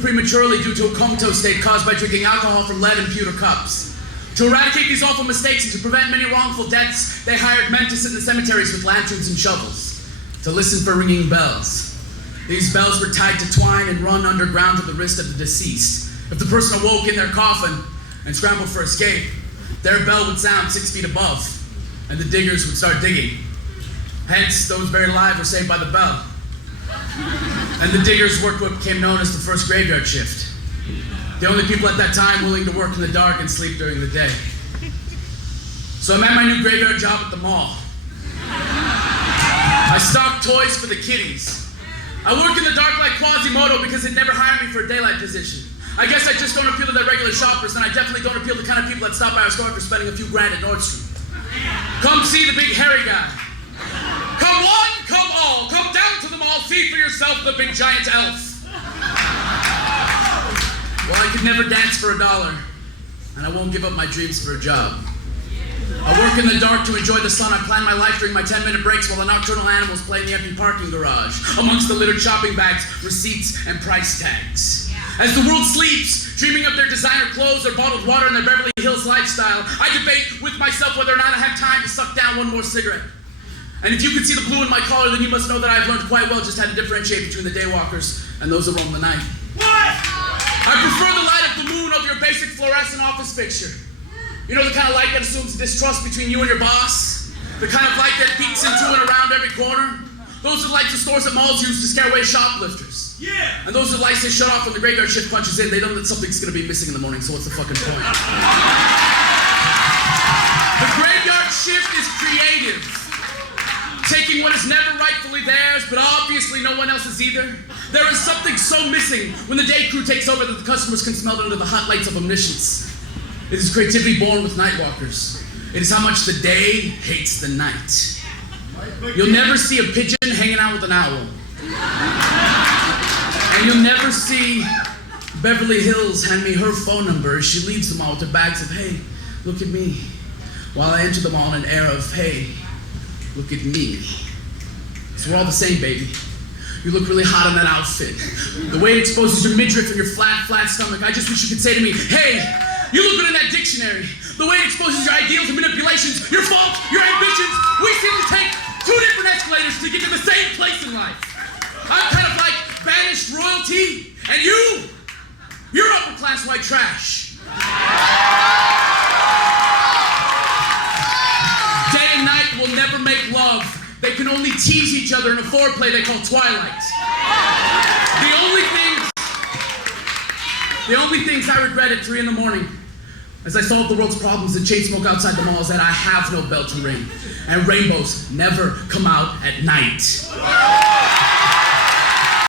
prematurely due to a comatose state caused by drinking alcohol from lead and pewter cups. To eradicate these awful mistakes and to prevent many wrongful deaths, they hired men to sit in the cemeteries with lanterns and shovels, to listen for ringing bells. These bells were tied to twine and run underground to the wrist of the deceased. If the person awoke in their coffin and scrambled for escape, their bell would sound 6 feet above, and the diggers would start digging. Hence, those buried alive were saved by the bell. And the diggers worked what became known as the first graveyard shift. The only people at that time willing to work in the dark and sleep during the day. So I'm at my new graveyard job at the mall. I stock toys for the kiddies. I work in the dark like Quasimodo because they'd never hire me for a daylight position. I guess I just don't appeal to the regular shoppers, and I definitely don't appeal to the kind of people that stop by our store for spending a few grand at Nordstrom. Come see the big hairy guy. Come one, come all. Come down to the mall, see for yourself the big giant elf. Well, I could never dance for $1, and I won't give up my dreams for a job. I work in the dark to enjoy the sun. I plan my life during my 10-minute breaks while the nocturnal animals play in the empty parking garage, amongst the littered shopping bags, receipts, and price tags. As the world sleeps, dreaming of their designer clothes or bottled water and their Beverly Hills lifestyle, I debate with myself whether or not I have time to suck down one more cigarette. And if you could see the blue in my collar, then you must know that I've learned quite well just how to differentiate between the daywalkers and those who roam the night. What? I prefer the light of the moon over your basic fluorescent office fixture. You know, the kind of light that assumes distrust between you and your boss? The kind of light that peeks into and around every corner? Those are the lights the stores at malls use to scare away shoplifters. Yeah! And those are the lights they shut off when the graveyard shift punches in. They know that something's gonna be missing in the morning, so what's the fucking point? The graveyard shift is creative. Taking what is never rightfully theirs, but obviously no one else's either. There is something so missing when the day crew takes over that the customers can smell it under the hot lights of omniscience. It is creativity born with nightwalkers. It is how much the day hates the night. You'll never see a pigeon hanging out with an owl. And you'll never see Beverly Hills hand me her phone number as she leaves the mall with her bags of, hey, look at me. While I enter the mall in an air of, hey, look at me. So we're all the same, baby. You look really hot in that outfit. The way it exposes your midriff and your flat stomach. I just wish you could say to me, hey, you look good in that dictionary. The way it exposes your ideals and manipulations, your faults, your ambitions. We seem to take 2 different escalators to get to the same place in life. I'm kind of like banished royalty, and you're upper class white trash. Day and night will never make love. They can only tease each other in a foreplay they call twilight. The only things I regret at 3 in the morning as I solve the world's problems and chain smoke outside the mall is that I have no bell to ring. And rainbows never come out at night.